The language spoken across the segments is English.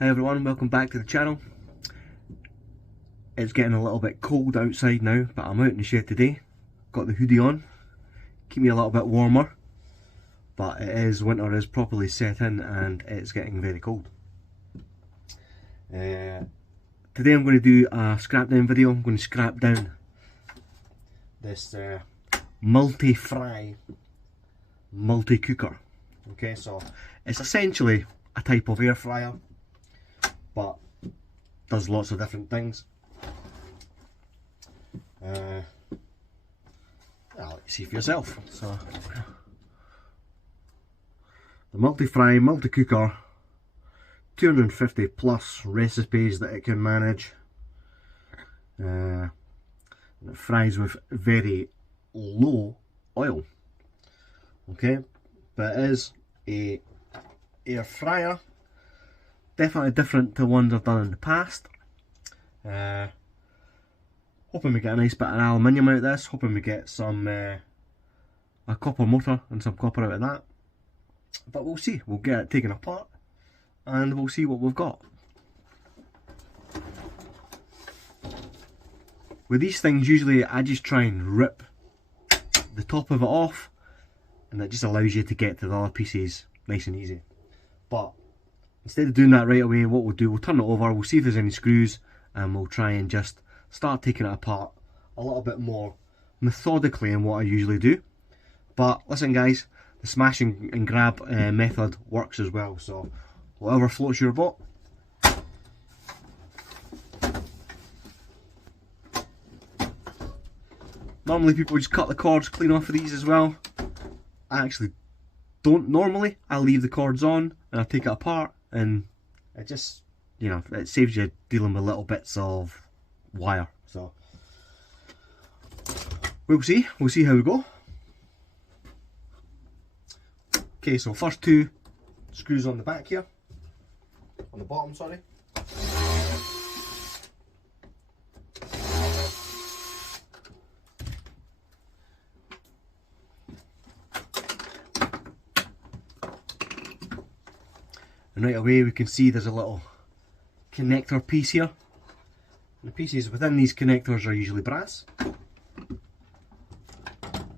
Hi everyone, welcome back to the channel. It's getting a little bit cold outside now, but I'm out in the shed today. Got the hoodie on, keep me a little bit warmer. But winter is properly set in and it's getting very cold. Today I'm going to do a scrap down video. I'm going to scrap down this multi-fry multi-cooker. Okay, so it's essentially a type of air fryer, but does lots of different things. I'll let you see for yourself. So the multi-fry multi-cooker, 250 plus recipes that it can manage. And it fries with very low oil. Okay, but it is a air fryer. Definitely different to ones I've done in the past. Hoping we get a nice bit of aluminium out of this. Hoping we get some a copper motor and some copper out of that. But we'll see. We'll get it taken apart and we'll see what we've got. With these things, usually I just try and rip the top of it off, and that just allows you to get to the other pieces nice and easy. But instead of doing that right away, what we'll do, we'll turn it over, we'll see if there's any screws, and we'll try and just start taking it apart a little bit more methodically than what I usually do. But listen guys, the smash and grab method works as well, so whatever floats your boat. Normally people just cut the cords clean off of these as well. I actually don't normally. I leave the cords on and I take it apart, and it just, you know, it saves you dealing with little bits of wire. So we'll see how we go. Okay, so first two screws on the back here, on the bottom, sorry. And right away we can see there's a little connector piece here. And the pieces within these connectors are usually brass.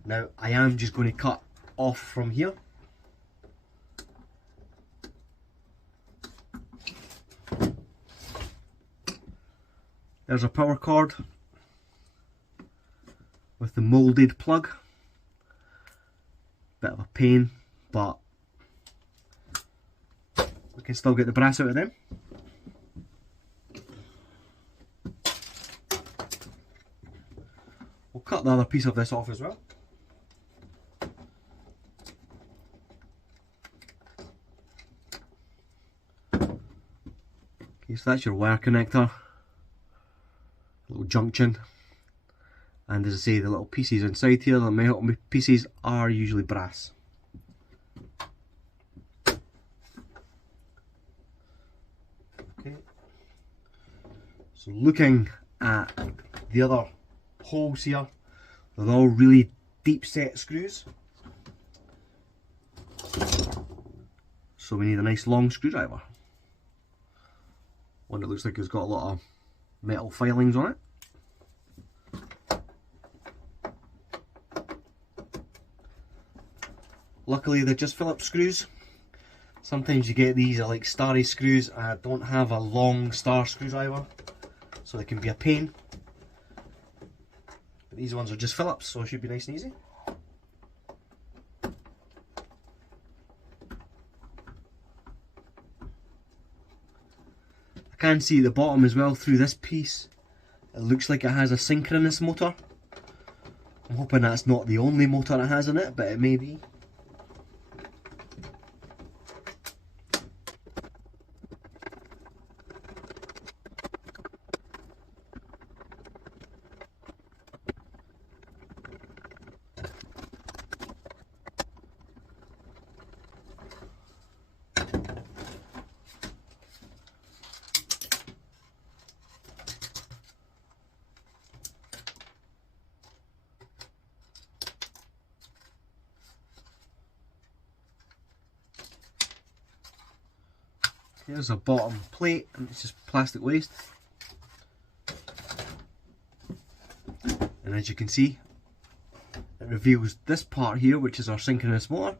Now I am just going to cut off from here. There's a power cord with the moulded plug. Bit of a pain, but we can still get the brass out of them. We'll cut the other piece of this off as well. Okay, so that's your wire connector, little junction, and as I say, the little pieces inside here, the metal pieces, are usually brass. Okay, so looking at the other holes here, they're all really deep set screws, so we need a nice long screwdriver, one that looks like it's got a lot of metal filings on it. Luckily they're just Phillips screws. Sometimes you get these are like starry screws. I don't have a long star screwdriver, so they can be a pain. But these ones are just Phillips, so it should be nice and easy. I can see at the bottom as well through this piece, it looks like it has a synchronous motor. I'm hoping that's not the only motor it has in it, but it may be. Here's a bottom plate, and it's just plastic waste. And as you can see, it reveals this part here, which is our synchronous motor.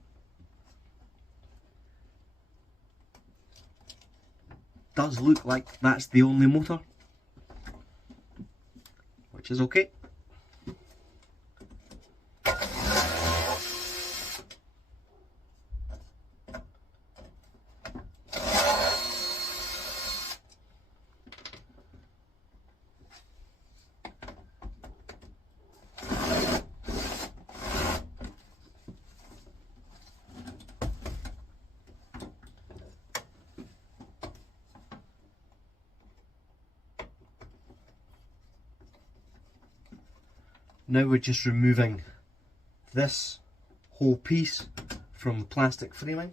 Does look like that's the only motor, which is okay. Now we're just removing this whole piece from the plastic framing.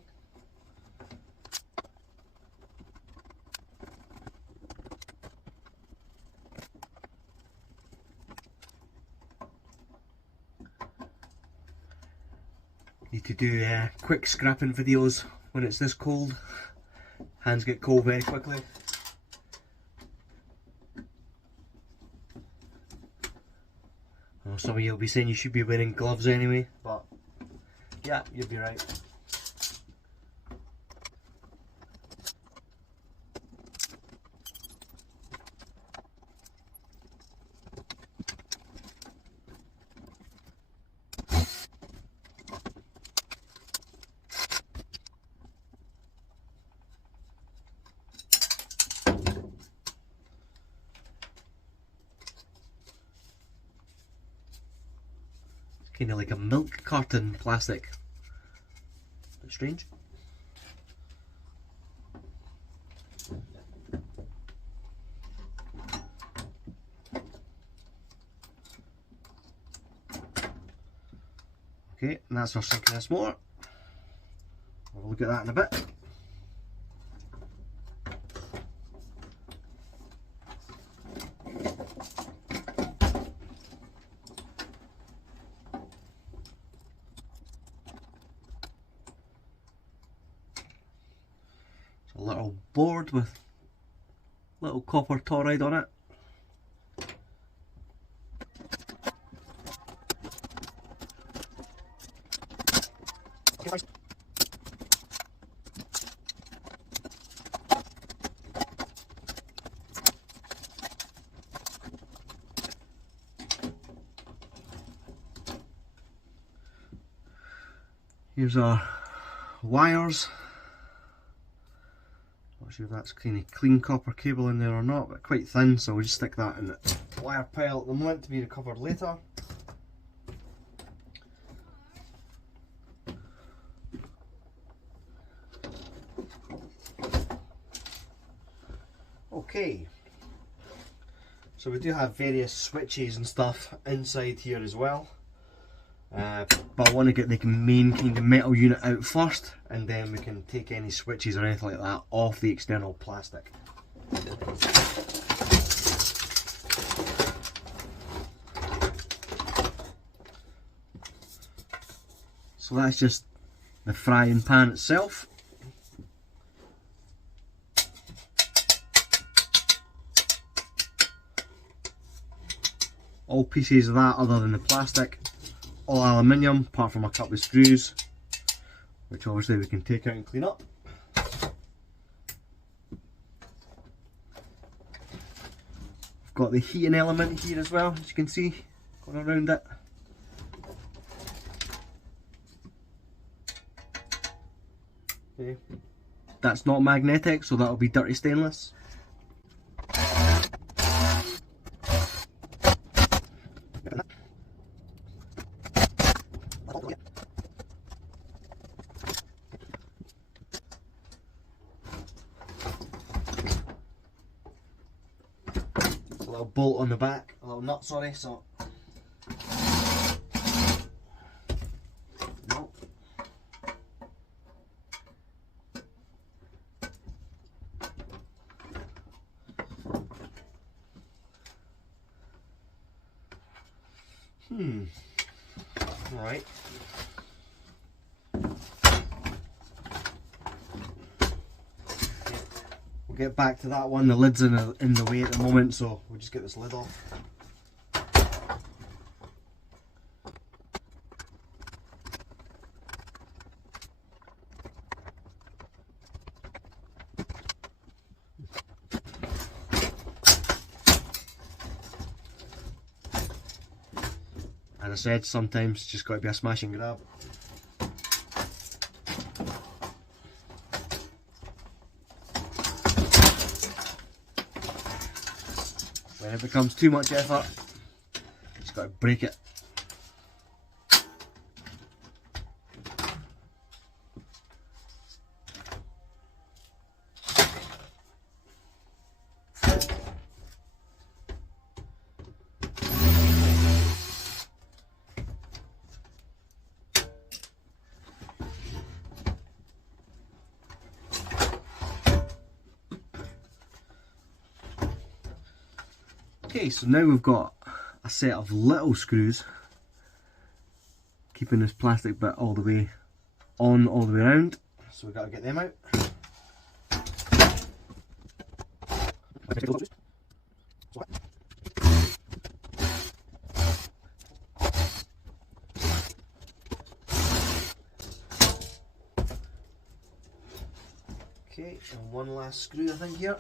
Need to do quick scrapping videos when it's this cold. Hands get cold very quickly. Some of you will be saying you should be wearing gloves anyway, but yeah, you'll be right. Kind of like a milk carton plastic. Bit strange. Okay, and that's our synchronous motor. We'll look at that in a bit. A little board with little copper toroid on it. Here's our wires. Not sure if that's kind of clean copper cable in there or not, but quite thin, so we'll just stick that in the wire pile at the moment to be recovered later. Okay, so we do have various switches and stuff inside here as well. But I want to get the main kind of metal unit out first, and then we can take any switches or anything like that off the external plastic. So that's just the frying pan itself. All pieces of that other than the plastic. All aluminium, apart from a couple of screws, which obviously we can take out and clean up. We've got the heating element here as well, as you can see, going around it. Okay. That's not magnetic, so that'll be dirty stainless. A little bolt on the back, a little nut, sorry, so no. Right. get back to that one. The lid's in the way at the moment, so we'll just get this lid off. As I said, sometimes it's just got to be a smash and grab. When it becomes too much effort, just got to break it. Okay, so now we've got a set of little screws keeping this plastic bit all the way on, all the way around. So we've got to get them out. Okay, and one last screw I think here.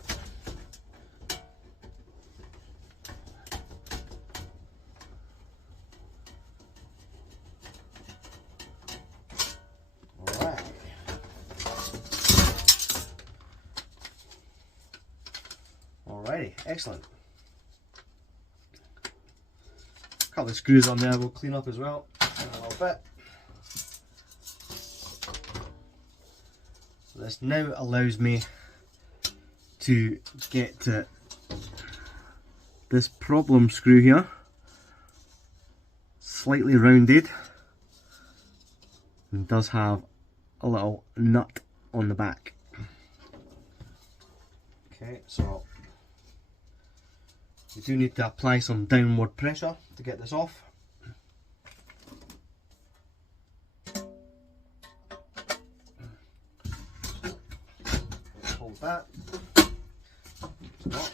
Alrighty, excellent. A couple of screws on there we'll clean up as well in a little bit. So this now allows me to get to this problem screw here, slightly rounded, and does have a little nut on the back. Okay, so we do need to apply some downward pressure to get this off. Hold that. Stop.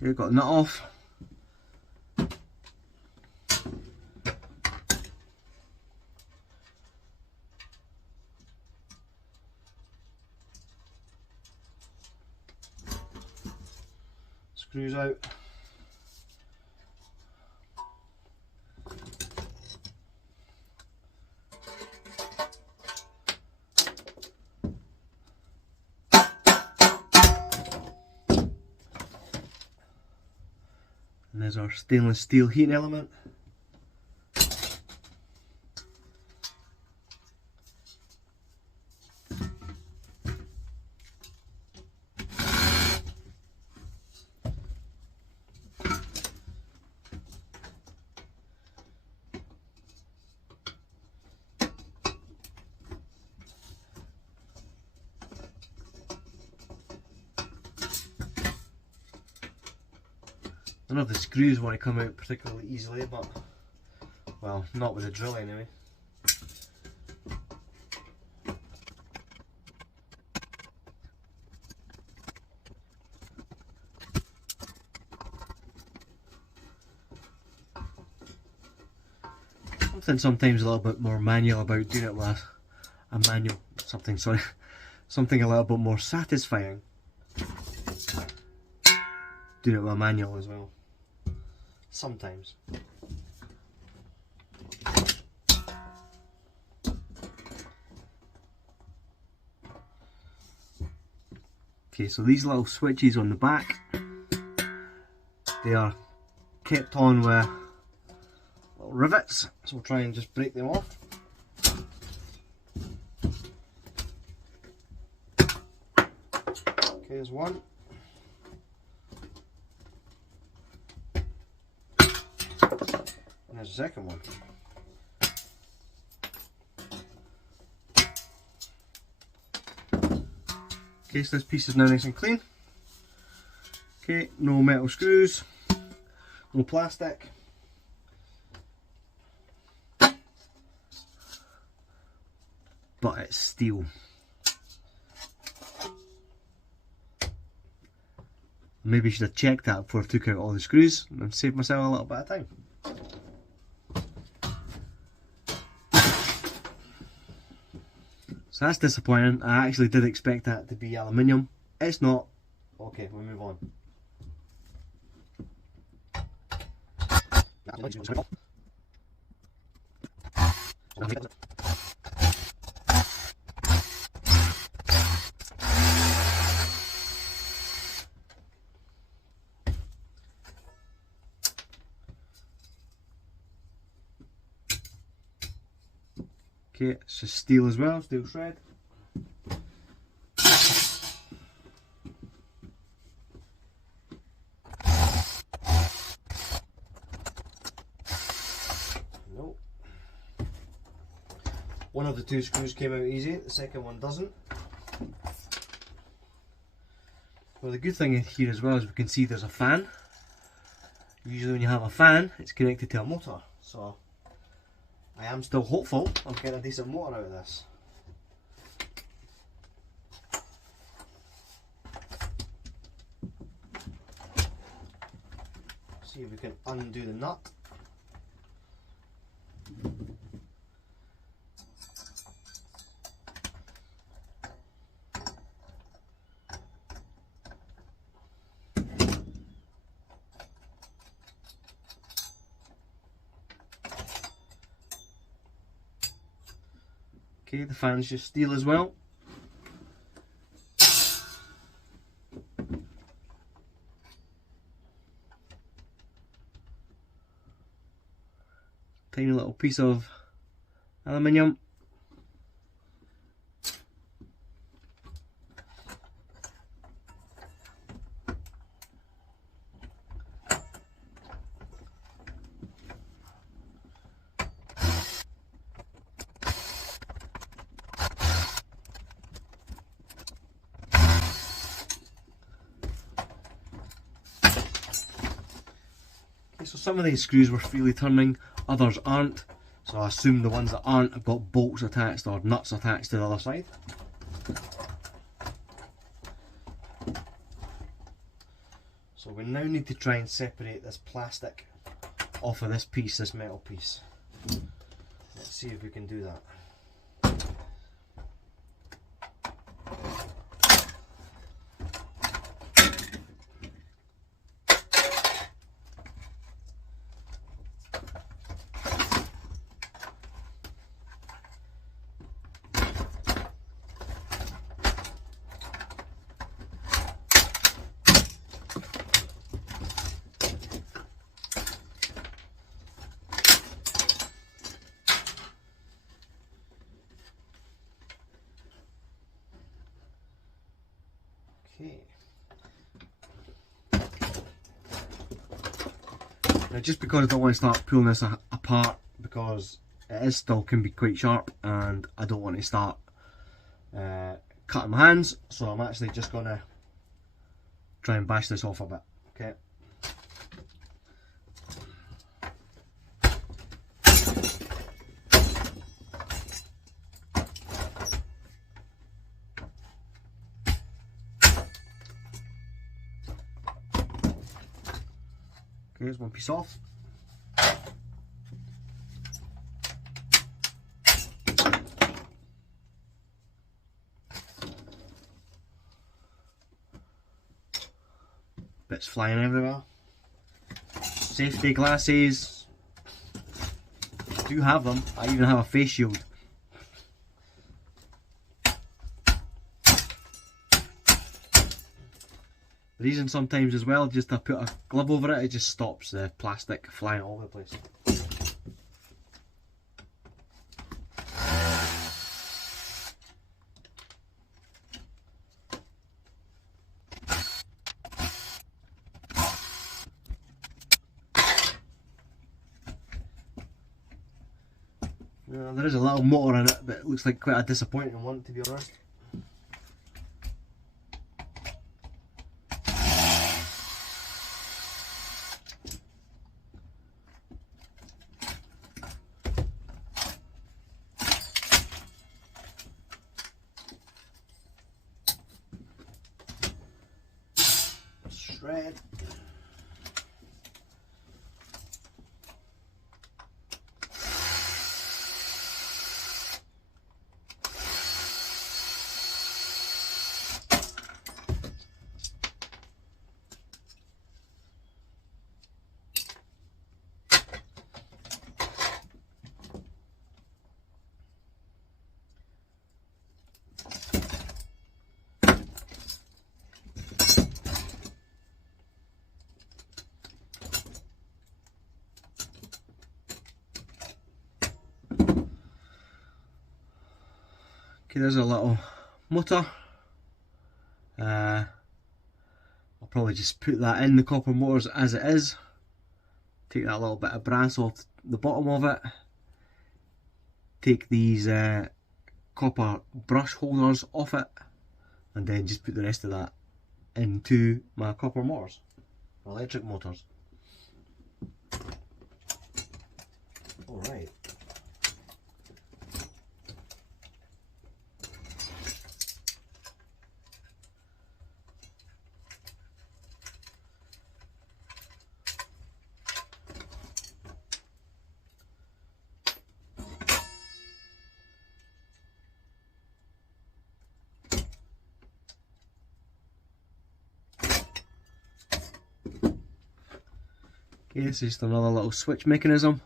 Okay, got the nut off. Screws out. And there's our stainless steel heating element. None of the screws want to come out particularly easily, but, well, not with a drill anyway. Sometimes a little bit more manual about doing it with something a little bit more satisfying doing it with a manual as well. Sometimes. Okay, so these little switches on the back, they are kept on with little rivets, so we'll try and just break them off. There's one. And there's the second one. Okay, so this piece is now nice and clean. Okay, no metal screws, no plastic. But it's steel. Maybe I should have checked that before I took out all the screws and saved myself a little bit of time. So that's disappointing. I actually did expect that to be aluminium. It's not. Okay, we'll move on. Okay, it's just steel as well, steel shred. Nope. One of the two screws came out easy, the second one doesn't. Well, the good thing here as well is we can see there's a fan. Usually when you have a fan, it's connected to a motor, so I am still hopeful I'm getting a decent motor out of this. See if we can undo the nut. Okay, the fan's just steel as well. Tiny little piece of aluminium. So some of these screws were freely turning, others aren't. So I assume the ones that aren't have got bolts attached or nuts attached to the other side. So we now need to try and separate this plastic off of this piece, this metal piece. Let's see if we can do that. Okay. Now just because I don't want to start pulling this apart, because it is still can be quite sharp and I don't want to start cutting my hands, so I'm actually just going to try and bash this off a bit. Okay. Here's one piece off. Bits flying everywhere. Safety glasses. I do have them. I even have a face shield. The reason sometimes as well, just to put a glove over it, it just stops the plastic flying all over the place. There is a little motor in it, but it looks like quite a disappointing one, to be honest. Shred. Okay, there's a little motor. I'll probably just put that in the copper motors as it is. Take that little bit of brass off the bottom of it. Take these copper brush holders off it, and then just put the rest of that into my copper motors, electric motors. Alright. Okay, this is just another little switch mechanism,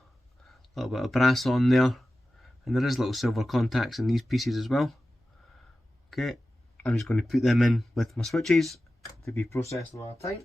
a little bit of brass on there, and there is little silver contacts in these pieces as well. Okay, I'm just going to put them in with my switches to be processed one at a time.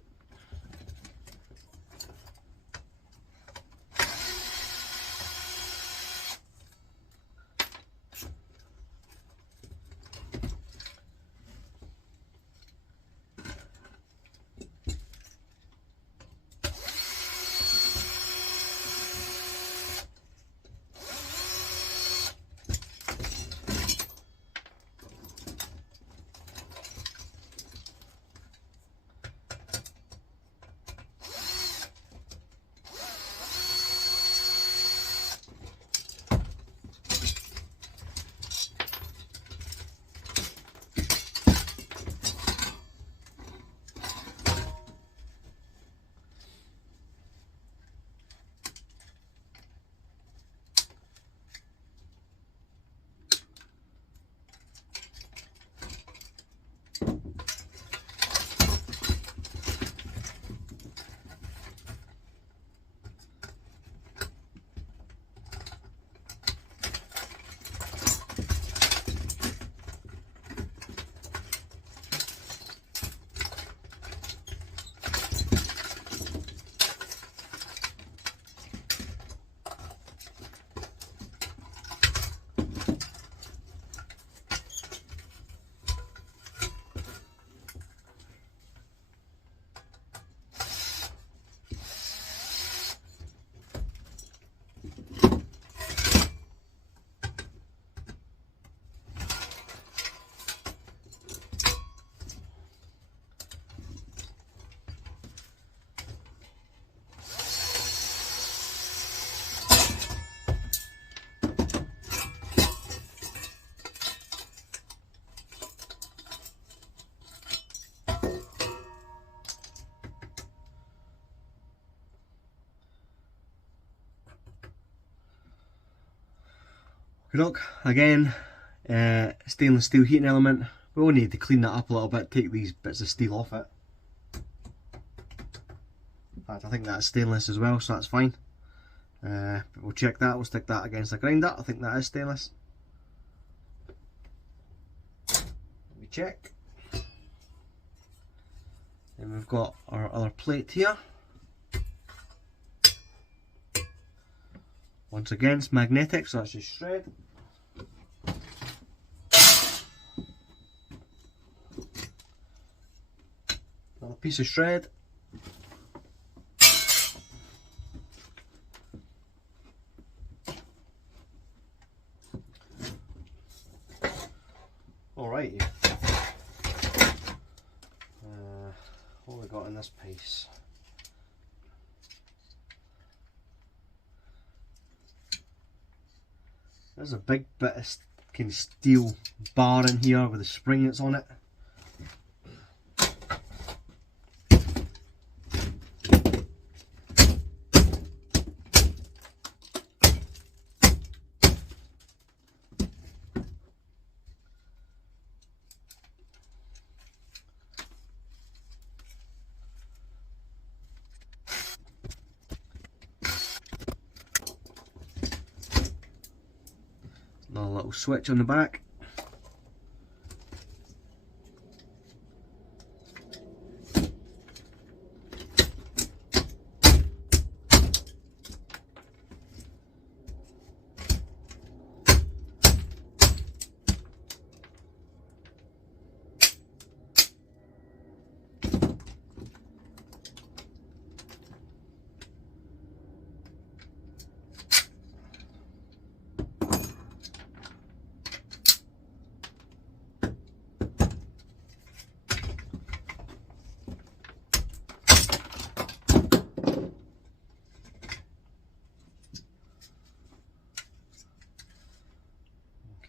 Look, again, stainless steel heating element. We will need to clean that up a little bit, take these bits of steel off it. In fact, I think that's stainless as well, so that's fine. But we'll check that, we'll stick that against the grinder. I think that is stainless. We check. Then we've got our other plate here. Once again, it's magnetic, so that's just shred. Another piece of shred. in this piece. There's a big bit of kind of steel bar in here with a spring that's on it. Another little switch on the back.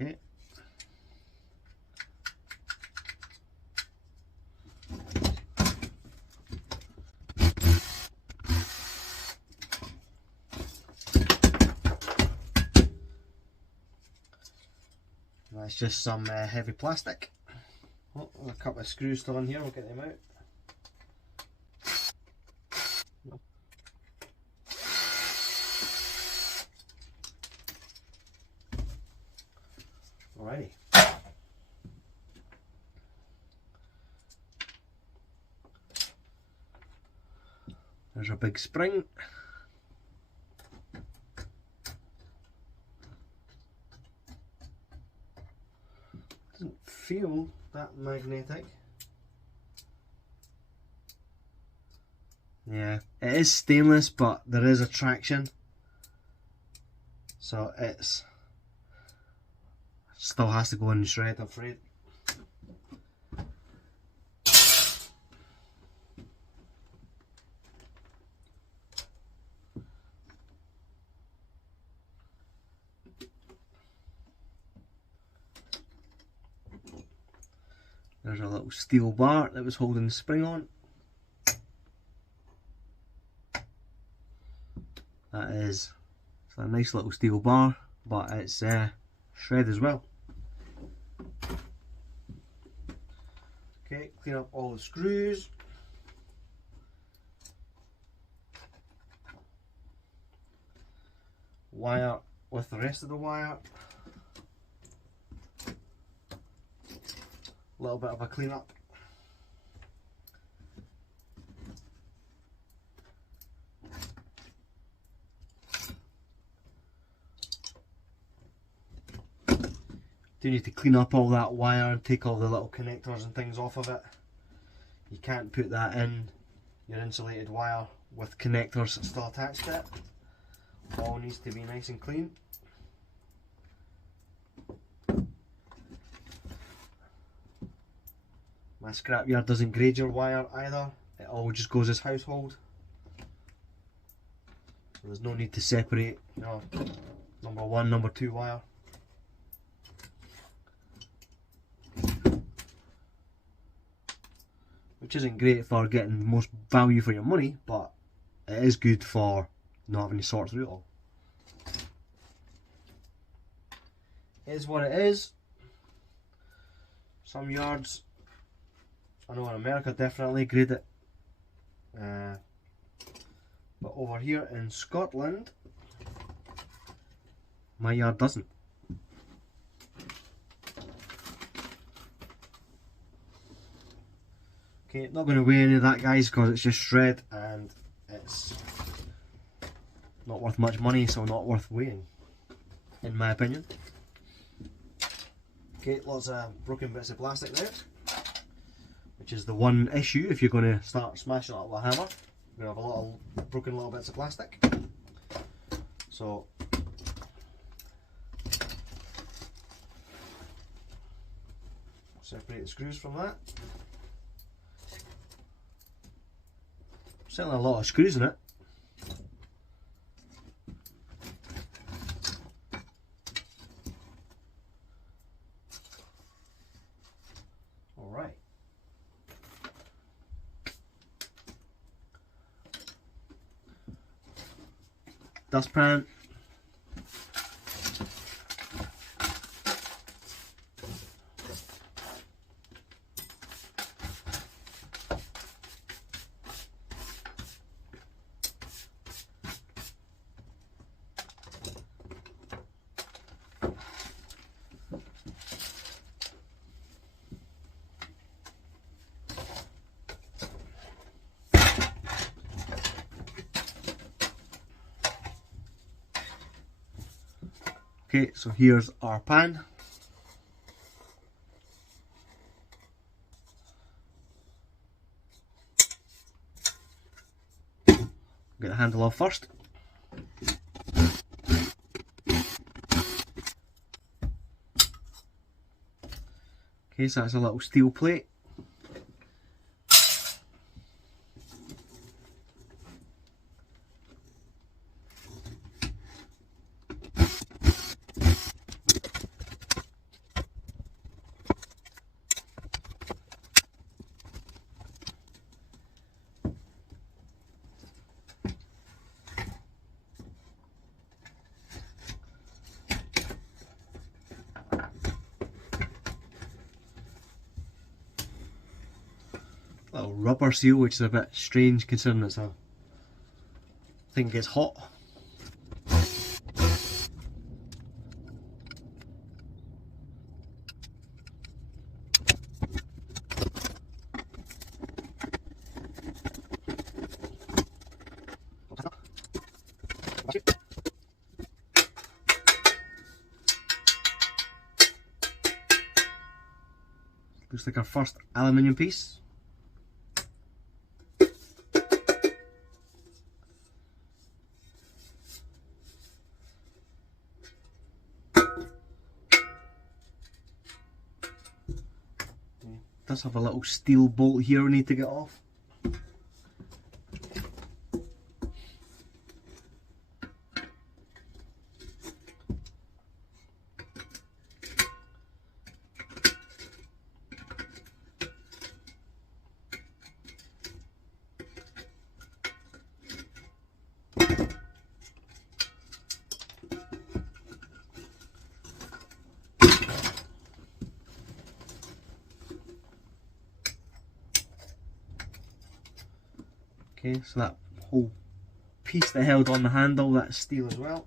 Okay. That's just some heavy plastic. Oh, a couple of screws still in here, we'll get them out. Alrighty. There's a big spring. Doesn't feel that magnetic. Yeah, it is stainless, but there is a traction, so it's still has to go in the shred, I'm afraid. There's a little steel bar that was holding the spring on. That is a nice little steel bar, but it's shred as well. Okay, clean up all the screws. Wire with the rest of the wire. A little bit of a clean up. Do need to clean up all that wire and take all the little connectors and things off of it. You can't put that in your insulated wire with connectors still attached to it. All needs to be nice and clean. My scrapyard doesn't grade your wire either, it all just goes as household. So there's no need to separate, you know, number 1, number 2 wire. Which isn't great for getting the most value for your money, but it is good for not having to sort through it all. It is what it is. Some yards, I know in America definitely grade it, but over here in Scotland, my yard doesn't. Okay, not going to weigh any of that, guys, because it's just shred and it's not worth much money, so not worth weighing, in my opinion. Okay, lots of broken bits of plastic there, which is the one issue if you're going to start smashing it up with a hammer. You're going to have a lot of broken little bits of plastic. So separate the screws from that. Certainly a lot of screws in it. Alright. Dustpan. Okay, so here's our pan. Get the handle off first. Okay, so that's a little steel plate. Little rubber seal, which is a bit strange considering it's a thing gets hot. Looks like our first aluminium piece. Does have a little steel bolt here we need to get off. Okay, so that whole piece that held on the handle, that's steel as well.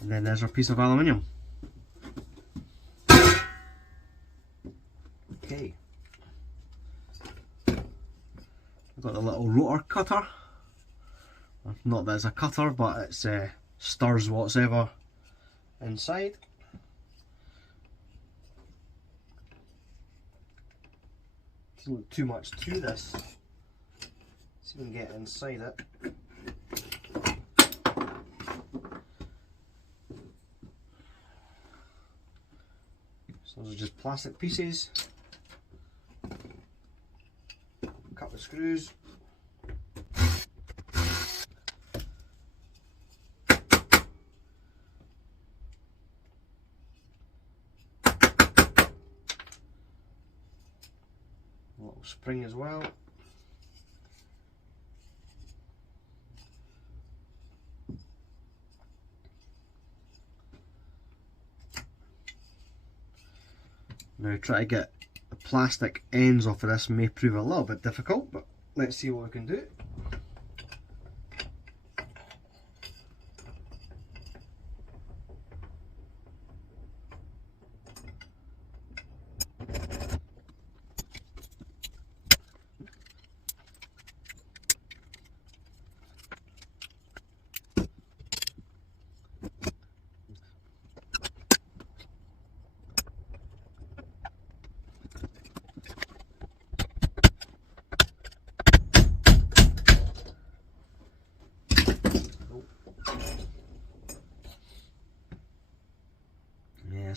And then there's our piece of aluminium. Okay. I've got the little rotor cutter. Not that it's a cutter, but it stirs whatever inside. Doesn't look too much to this. See if we can get inside it. So those are just plastic pieces. A couple of screws. A little spring as well. Now try to get the plastic ends off of this may prove a little bit difficult, but let's see what we can do.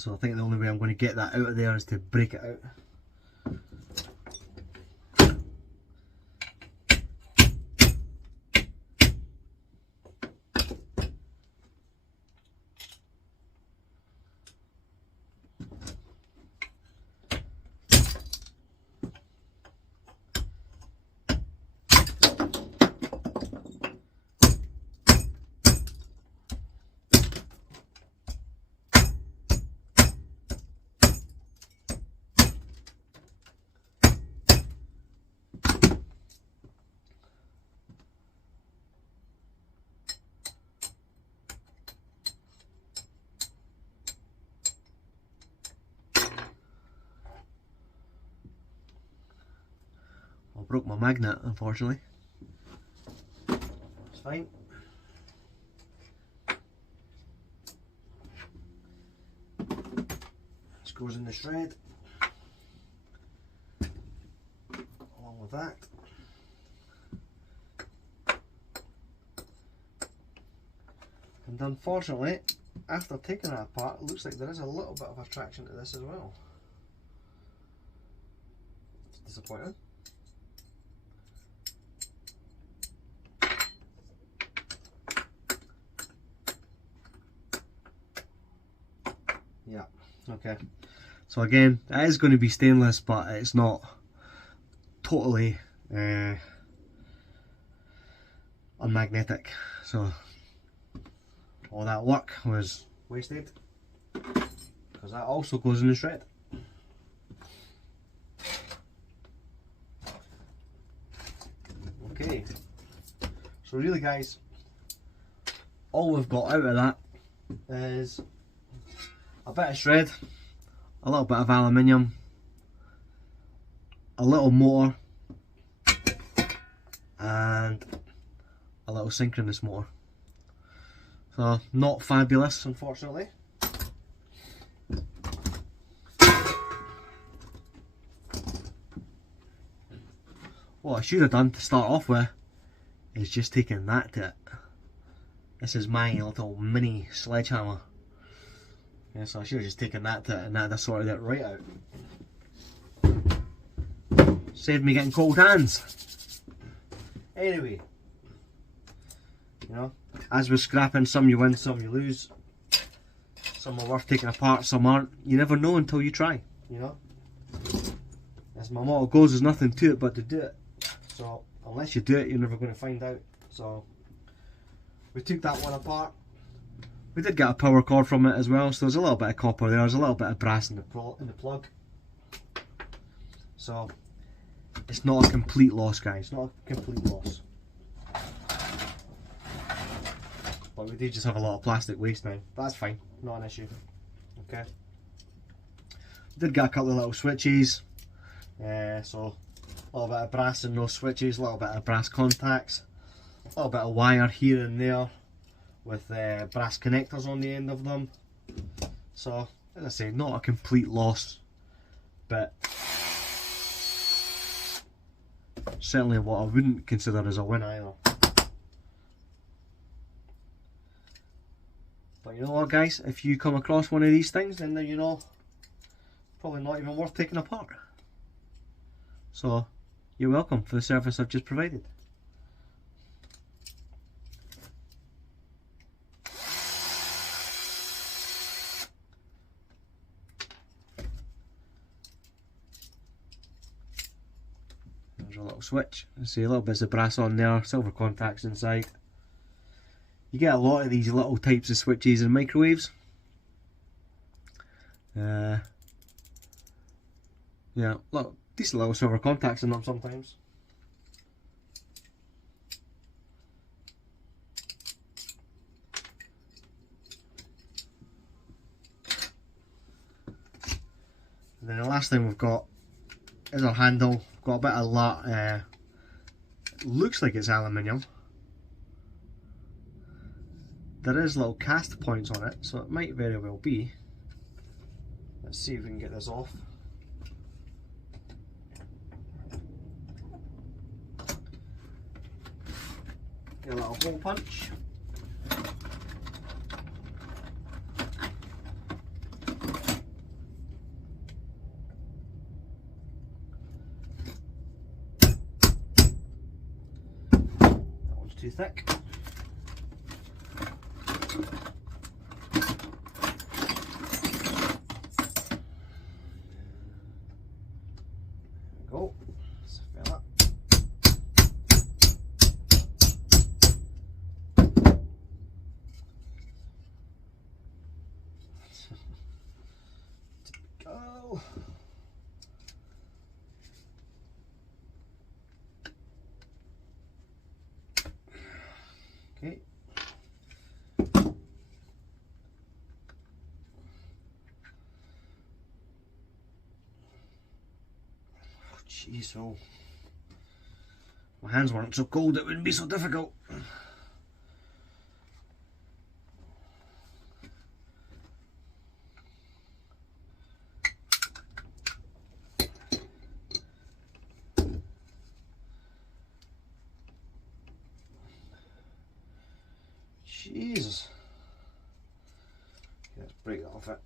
So I think the only way I'm going to get that out of there is to break it out. I broke my magnet, unfortunately. It's fine. This goes in the shred, along with that. And unfortunately, after taking that apart, it looks like there is a little bit of attraction to this as well. It's disappointing. Yeah, okay. So again, it is going to be stainless, but it's not totally unmagnetic. So all that work was wasted, because that also goes in the shred. Okay, so really guys, all we've got out of that is a bit of shred, a little bit of aluminium, a little motor, and a little synchronous motor. So not fabulous, unfortunately. What I should have done to start off with is just taken that to it. This is my little mini sledgehammer. Yeah, so I should have just taken that to it, and that'd have sorted it right out. Saved me getting cold hands. Anyway, you know, as with scrapping, some you win, some you lose. Some are worth taking apart, some aren't. You never know until you try, you know. As my motto goes, there's nothing to it but to do it. So unless you do it, you're never going to find out. So we took that one apart. We did get a power cord from it as well, so there's a little bit of copper there, there's a little bit of brass in the plug. So it's not a complete loss, guys, not a complete loss. But we do just have a lot of plastic waste now. That's fine, not an issue. Okay. Did get a couple of little switches. So a little bit of brass in those switches, a little bit of brass contacts, a little bit of wire here and there with brass connectors on the end of them. So, as I say, not a complete loss, but certainly what I wouldn't consider as a win either. But you know what, guys, if you come across one of these things, then you know, probably not even worth taking apart. So, you're welcome for the service I've just provided. There's a little switch. See a little bits of brass on there, silver contacts inside. You get a lot of these little types of switches in microwaves. Yeah, look, decent little silver contacts in them sometimes. And then the last thing we've got is our handle. Got a bit of looks like it's aluminium. There is little cast points on it, so it might very well be. Let's see if we can get this off. Get a little hole punch. too thick. Go. Let's fill it. Go. Okay. Jeez, oh. My hands weren't so cold, it wouldn't be so difficult. Jesus. Let's break that off it.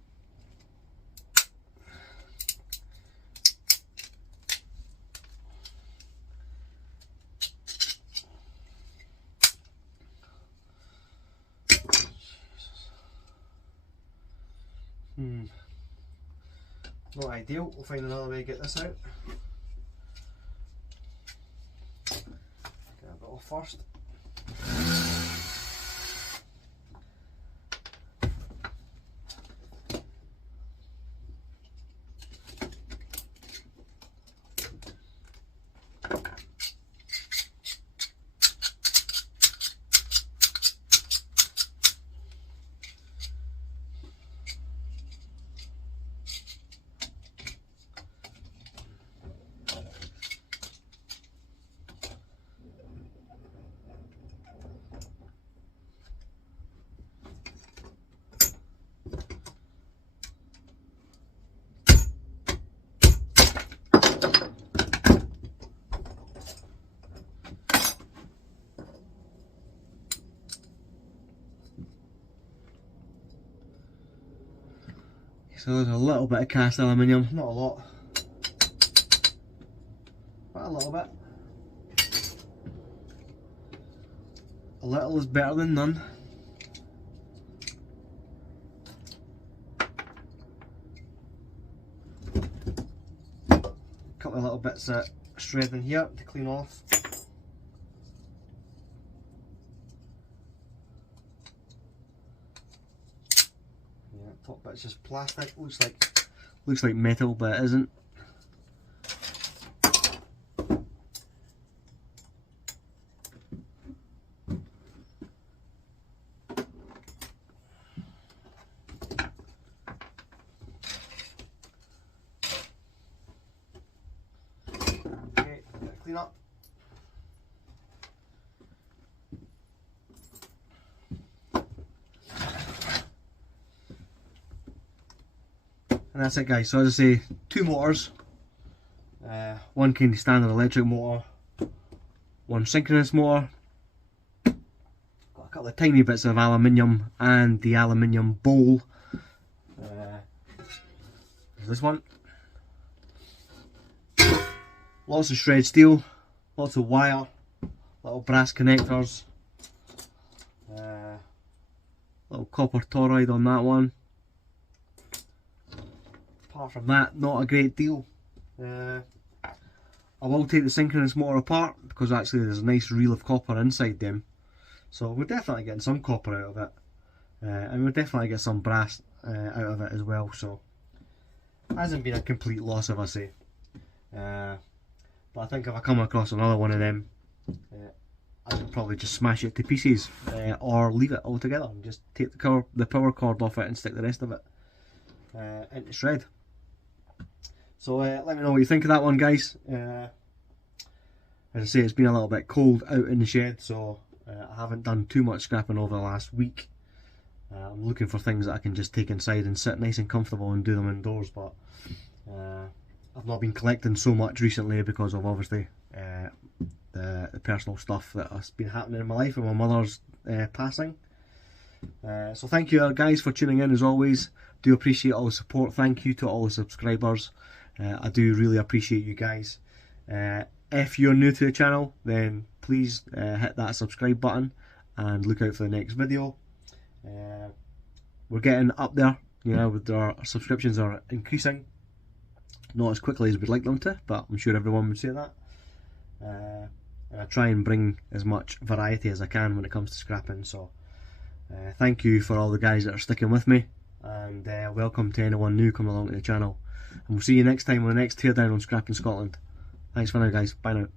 Not ideal, we'll find another way to get this out. Get a bit off first. So there's a little bit of cast aluminium, not a lot, but a little bit. A little is better than none. A couple of little bits of shred in here to clean off. Top bit's just plastic, looks like metal, but it isn't. Okay, clean up. And that's it, guys. So as I say, two motors, one kind of standard electric motor, one synchronous motor, got a couple of tiny bits of aluminium and the aluminium bowl. This one, lots of shred steel, lots of wire, little brass connectors, little copper toroid on that one. Apart from that, not a great deal. I will take the synchronous motor apart because actually there's a nice reel of copper inside them. So we're definitely getting some copper out of it. And we'll definitely get some brass out of it as well. So it hasn't been a complete loss, if I say. But I think if I come across another one of them, I would probably just smash it to pieces or leave it altogether and just take the power cord off it and stick the rest of it into shred. So let me know what you think of that one, guys. As I say, it's been a little bit cold out in the shed, so I haven't done too much scrapping over the last week. I'm looking for things that I can just take inside and sit nice and comfortable and do them indoors, but I've not been collecting so much recently because of obviously the personal stuff that has been happening in my life and my mother's passing. So thank you guys for tuning in as always. Do appreciate all the support. Thank you to all the subscribers. I do really appreciate you guys. If you're new to the channel, then please hit that subscribe button and look out for the next video. We're getting up there, you know, with our subscriptions are increasing. Not as quickly as we'd like them to, but I'm sure everyone would say that. And I try and bring as much variety as I can when it comes to scrapping. So thank you for all the guys that are sticking with me, and welcome to anyone new coming along to the channel. And we'll see you next time on the next teardown on Scrapping Scotland. Thanks for now, guys. Bye now.